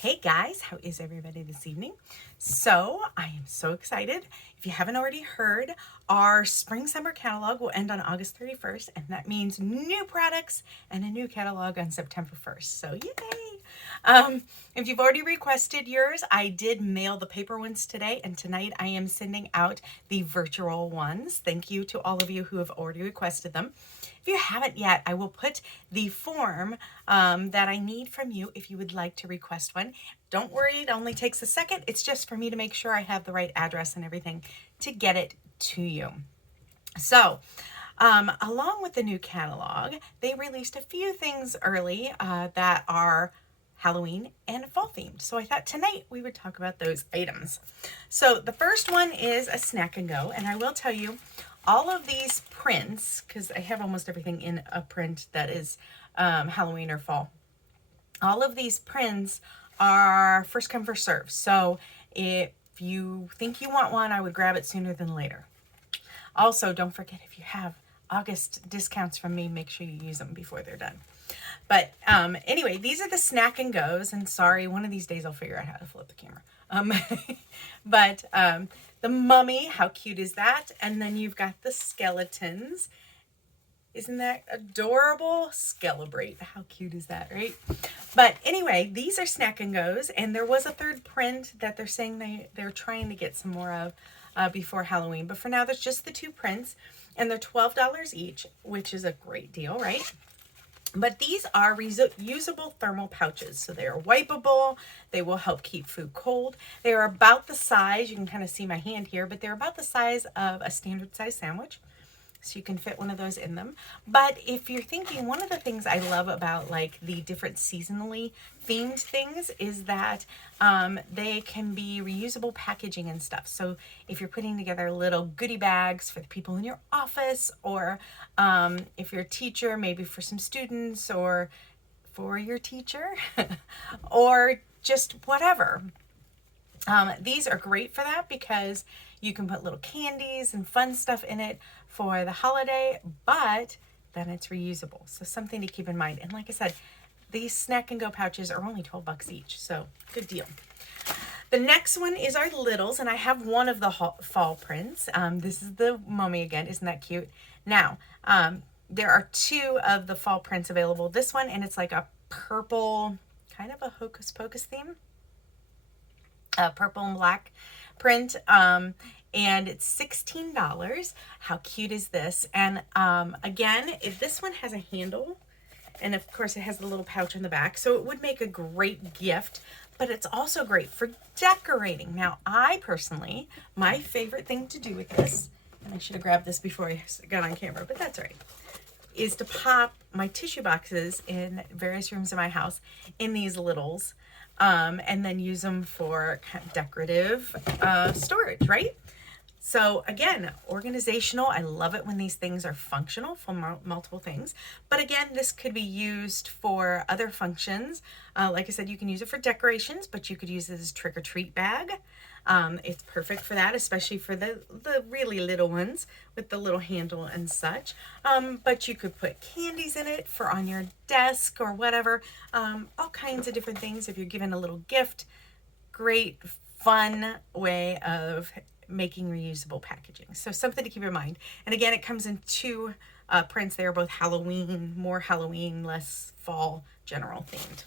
Hey guys, how is everybody this evening? So I am so excited. If you haven't already heard, our spring summer catalog will end on August 31st, and that means new products and a new catalog on September 1st. So yay! If you've already requested yours, I did mail the paper ones today, and tonight I am sending out the virtual ones. Thank you to all of you who have already requested them. If you haven't yet, I will put the form that I need from you if you would like to request one. Don't worry, it only takes a second. It's just for me to make sure I have the right address and everything to get it to you. So, along with the new catalog, they released a few things early that are Halloween and fall themed. So I thought tonight we would talk about those items. So the first one is a snack and go, and I will tell you all of these prints, because I have almost everything in a print that is Halloween or fall. All of these prints are first come, first serve. So if you think you want one, I would grab it sooner than later. Also, don't forget, if you have August discounts from me, make sure you use them before they're done. But anyway, these are the snack and goes, and sorry, one of these days I'll figure out how to flip the camera. But the mummy, how cute is that? And then you've got the skeletons. Isn't that adorable? Skelebrate. How cute is that, right? But anyway, these are snack and goes, and there was a third print that they're saying they're trying to get some more of before Halloween. But for now, there's just the two prints, and they're $12 each, which is a great deal, right? But these are reusable thermal pouches. So they are wipeable. They will help keep food cold. They are about the size, you can kind of see my hand here, but they're about the size of a standard size sandwich. So you can fit one of those in them. But if you're thinking, one of the things I love about like the different seasonally themed things is that they can be reusable packaging and stuff. So if you're putting together little goodie bags for the people in your office, or if you're a teacher, maybe for some students or for your teacher or just whatever. These are great for that because you can put little candies and fun stuff in it for the holiday, but then it's reusable. So something to keep in mind. And like I said, these snack and go pouches are only 12 bucks each. So good deal. The next one is our littles, and I have one of the fall prints. This is the mummy again. Isn't that cute? Now, there are two of the fall prints available. This one, and it's like a purple, kind of a hocus pocus theme. Purple and black print, and it's $16. How cute is this? And again, if this one has a handle, and of course it has the little pouch in the back, so it would make a great gift, but it's also great for decorating. Now, I personally, my favorite thing to do with this, and I should have grabbed this before I got on camera, but that's all right, is to pop my tissue boxes in various rooms of my house in these littles, and then use them for kind of decorative storage, right? So again, organizational. I love it when these things are functional for multiple things. But again, this could be used for other functions. Like I said, you can use it for decorations, but you could use it as a trick-or-treat bag. It's perfect for that, especially for the really little ones with the little handle and such. But you could put candies in it for on your desk or whatever. All kinds of different things. If you're given a little gift, great, fun way of making reusable packaging. So something to keep in mind. And again, it comes in two prints. They are both Halloween, more Halloween, less fall, general themed.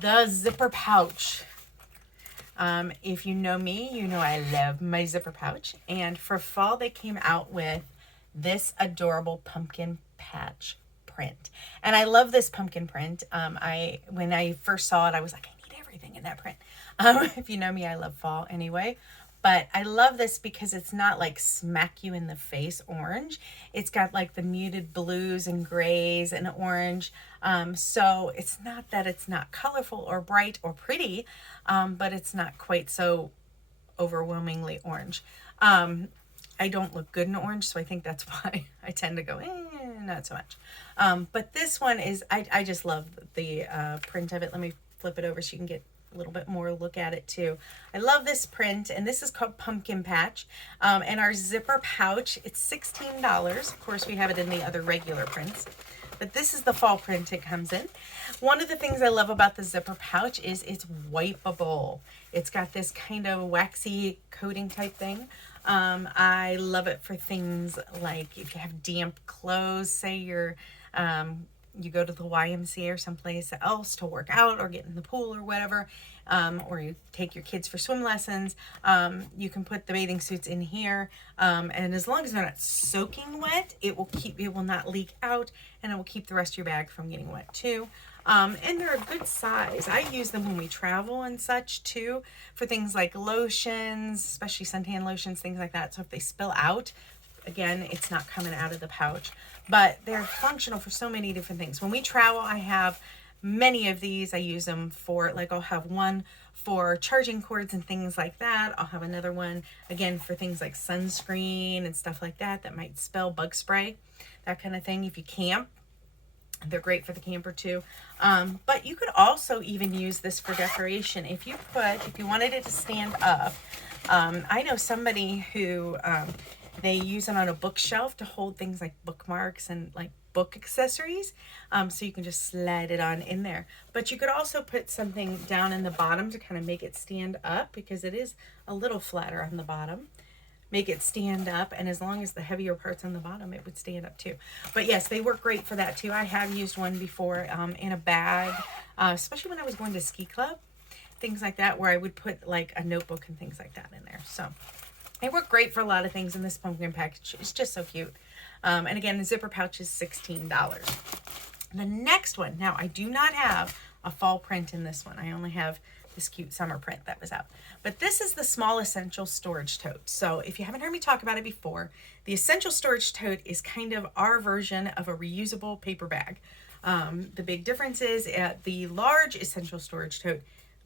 The zipper pouch. If you know me, you know I love my zipper pouch. And for fall, they came out with this adorable pumpkin patch print. And I love this pumpkin print. When I first saw it, I was like, I need everything in that print. If you know me, I love fall anyway. But I love this because it's not like smack you in the face orange. It's got like the muted blues and grays and orange. So it's not that it's not colorful or bright or pretty, but it's not quite so overwhelmingly orange. I don't look good in orange, so I think that's why I tend to go, not so much. But this one is, I just love the print of it. Let me flip it over so you can get a little bit more look at it too. I love this print, and this is called Pumpkin Patch. And our zipper pouch, it's $16. Of course, we have it in the other regular prints. but this is the fall print it comes in. One of the things I love about the zipper pouch is it's wipeable. It's got this kind of waxy coating type thing. I love it for things like if you have damp clothes, say you go to the YMCA or someplace else to work out or get in the pool or whatever, or you take your kids for swim lessons, you can put the bathing suits in here, and as long as they're not soaking wet, it will not leak out, and it will keep the rest of your bag from getting wet too. And they're a good size. I use them when we travel and such too, for things like lotions, especially suntan lotions, things like that. So if they spill out, again, it's not coming out of the pouch, but they're functional for so many different things. When we travel, I have many of these. I use them for, like, I'll have one for charging cords and things like that. I'll have another one, again, for things like sunscreen and stuff like that that might spill, bug spray, that kind of thing. If you camp, they're great for the camper too. But you could also even use this for decoration. If you wanted it to stand up, I know somebody who, they use it on a bookshelf to hold things like bookmarks and like book accessories. So you can just slide it on in there. But you could also put something down in the bottom to kind of make it stand up, because it is a little flatter on the bottom. Make it stand up, and as long as the heavier parts on the bottom, it would stand up too. But yes, they work great for that too. I have used one before in a bag, especially when I was going to ski club, things like that, where I would put like a notebook and things like that in there. So they work great for a lot of things, and this pumpkin package is just so cute. And again, the zipper pouch is $16. The next one, now I do not have a fall print in this one. I only have this cute summer print that was out. But this is the small essential storage tote. So if you haven't heard me talk about it before, the essential storage tote is kind of our version of a reusable paper bag. The big difference is the large essential storage tote,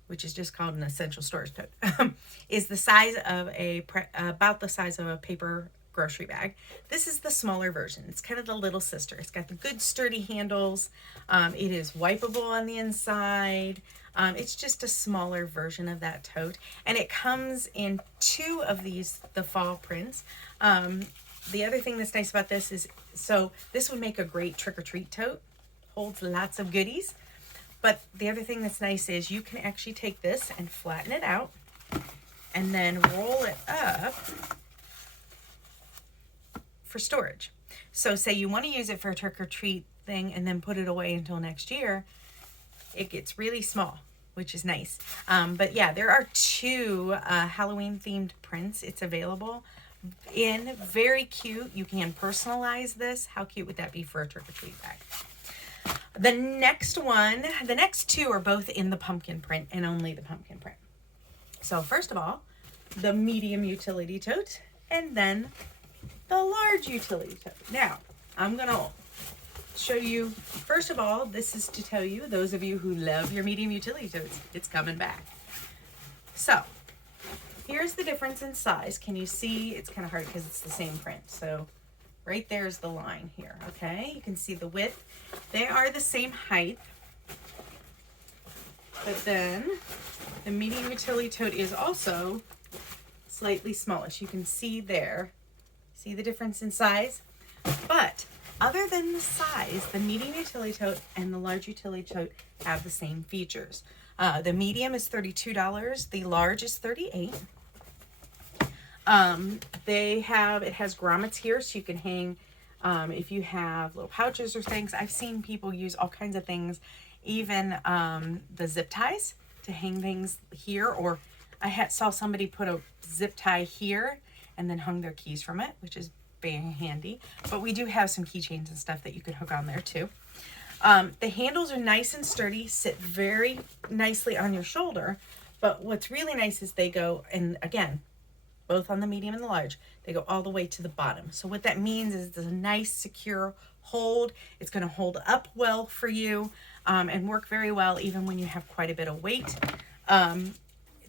which is just called an essential storage tote, is the size of about the size of a paper grocery bag. This is the smaller version. It's kind of the little sister. It's got the good sturdy handles. It is wipeable on the inside. It's just a smaller version of that tote, and it comes in two of these, the fall prints. The other thing that's nice about this is, so this would make a great trick-or-treat tote, holds lots of goodies. But the other thing that's nice is you can actually take this and flatten it out and then roll it up for storage. So say you want to use it for a trick-or-treat thing and then put it away until next year, it gets really small, which is nice. But yeah, there are two Halloween themed prints. It's available in very cute. You can personalize this. How cute would that be for a trick-or-treat bag? The next two are both in the pumpkin print, and only the pumpkin print. So first of all, the medium utility tote, and then the large utility tote. Now, I'm going to show you, first of all, this is to tell you, those of you who love your medium utility totes, it's coming back. So, here's the difference in size. Can you see? It's kind of hard because it's the same print. So, right there's the line here, okay? You can see the width. They are the same height. But then, the medium utility tote is also slightly smallish. You can see there. See the difference in size? But other than the size, the medium utility tote and the large utility tote have the same features. The medium is $32. The large is $38. It has grommets here, so you can hang, if you have little pouches or things. I've seen people use all kinds of things, even the zip ties to hang things here, or I saw somebody put a zip tie here and then hung their keys from it, which is very handy. But we do have some keychains and stuff that you can hook on there too. The handles are nice and sturdy, sit very nicely on your shoulder. But what's really nice is they go, and again, both on the medium and the large, they go all the way to the bottom. So what that means is it's a nice, secure hold. It's going to hold up well for you, and work very well even when you have quite a bit of weight.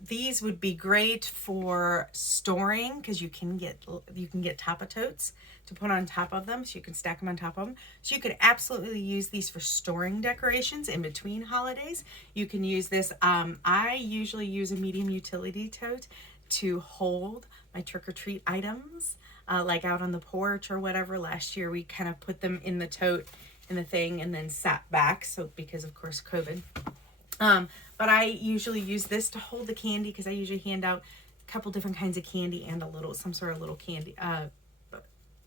These would be great for storing, because you can get Tote totes to put on top of them, so you can stack them on top of them. So you could absolutely use these for storing decorations in between holidays. You can use this. I usually use a medium utility tote to hold my trick-or-treat items, like out on the porch or whatever. Last year we kind of put them in the tote in the thing and then sat back. So because of course COVID. But I usually use this to hold the candy because I usually hand out a couple different kinds of candy and some sort of little candy,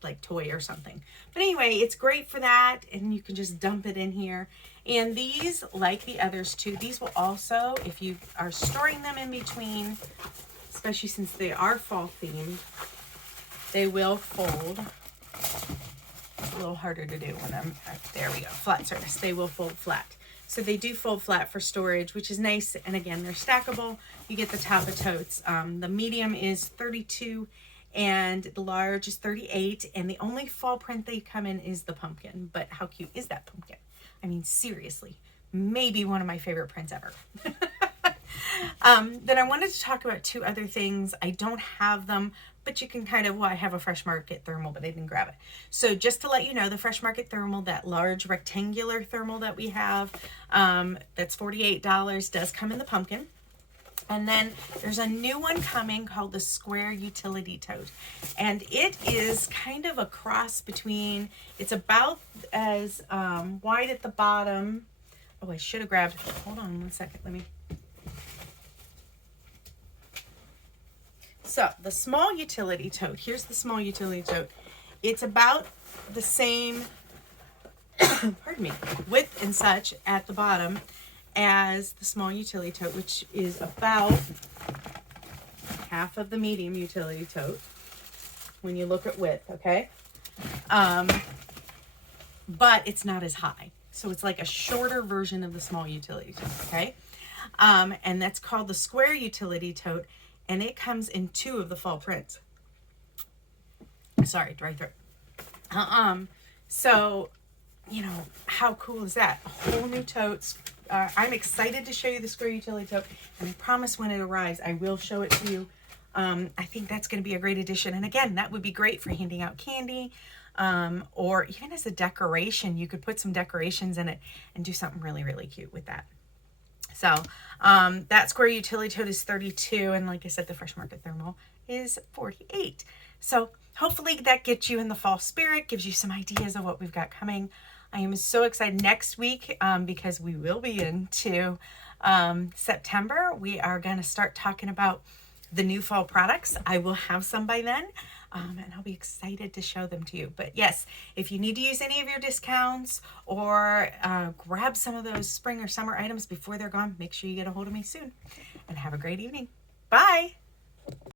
like toy or something. But anyway, it's great for that, and you can just dump it in here. And these, like the others too, these will also, if you are storing them in between, especially since they are fall themed, they will fold. It's a little harder to do when there we go, flat surface. They will fold flat. So they do fold flat for storage, which is nice. And again, they're stackable. You get the top of totes. The medium is 32 and the large is 38. And the only fall print they come in is the pumpkin. But how cute is that pumpkin? I mean, seriously, maybe one of my favorite prints ever. Then I wanted to talk about two other things. I don't have them, but you can kind of, well, I have a Fresh Market thermal, but I didn't grab it. So just to let you know, the Fresh Market thermal, that large rectangular thermal that we have, that's $48, does come in the pumpkin. And then there's a new one coming called the Square Utility Tote. And it is kind of a cross between, it's about as wide at the bottom. Oh, I should have grabbed, hold on one second, let me. So the small utility tote, here's the small utility tote. It's about the same, pardon me, width and such at the bottom as the small utility tote, which is about half of the medium utility tote when you look at width, okay? But it's not as high. So it's like a shorter version of the small utility tote, okay? And that's called the Square Utility Tote, and it comes in 2 of the fall prints. Sorry, dry throat. So, you know, how cool is that? A whole new totes. I'm excited to show you the Square Utility Tote, and I promise when it arrives, I will show it to you. I think that's going to be a great addition. And again, that would be great for handing out candy, or even as a decoration. You could put some decorations in it and do something really, really cute with that. So that Square Utility Tote is 32, and like I said, the Fresh Market thermal is 48. So hopefully that gets you in the fall spirit, gives you some ideas of what we've got coming. I am so excited next week because we will be into September. We are going to start talking about the new fall products. I will have some by then, and I'll be excited to show them to you. But yes, if you need to use any of your discounts or grab some of those spring or summer items before they're gone, make sure you get a hold of me soon. And have a great evening. Bye.